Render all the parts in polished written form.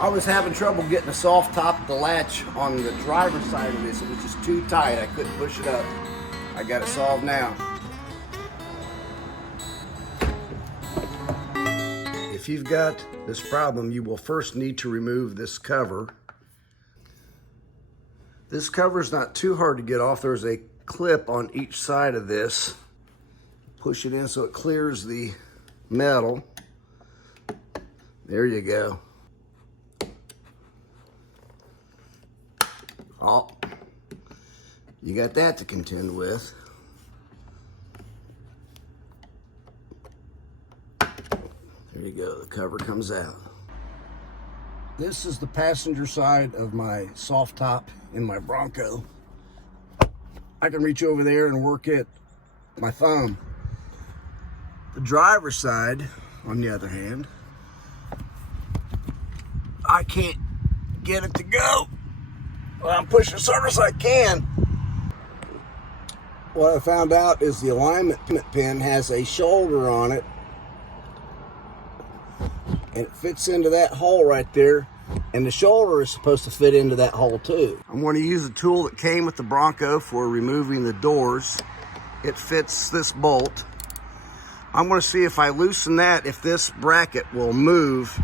I was having trouble getting a soft top of the latch on the driver's side of this. It was just too tight. I couldn't push it up. I got it solved now. If you've got this problem, you will first need to remove this cover. This cover is not too hard to get off. There's a clip on each side of this. Push it in so it clears the metal. There you go. Oh, you got that to contend with. There you go, the cover comes out. This is the passenger side of my soft top in my Bronco. I can reach over there and work it with my thumb. The driver's side, on the other hand, I can't get it to go. Well, I'm pushing as hard as I can. What I found out is the alignment pin has a shoulder on it, and it fits into that hole right there, and the shoulder is supposed to fit into that hole too. I'm going to use a tool that came with the Bronco for removing the doors. It fits this bolt. I'm going to see if I loosen that, if this bracket will move.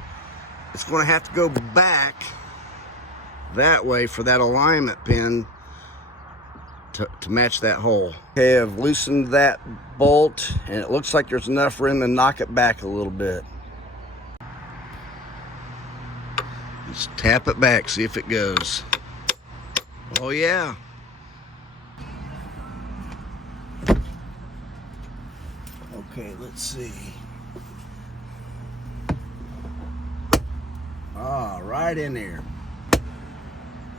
It's going to have to go back that way for that alignment pin to match that hole. Okay, I've loosened that bolt, and it looks like there's enough room to knock it back a little bit. Just tap it back, see if it goes. Oh yeah. Okay, let's see. Ah, right in there.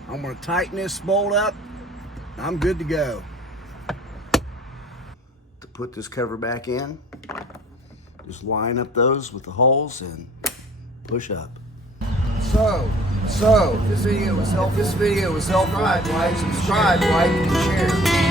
I'm going to tighten this bolt up. I'm good to go. To put this cover back in, just line up those with the holes and push up. So if this video was helpful, subscribe, like, and share.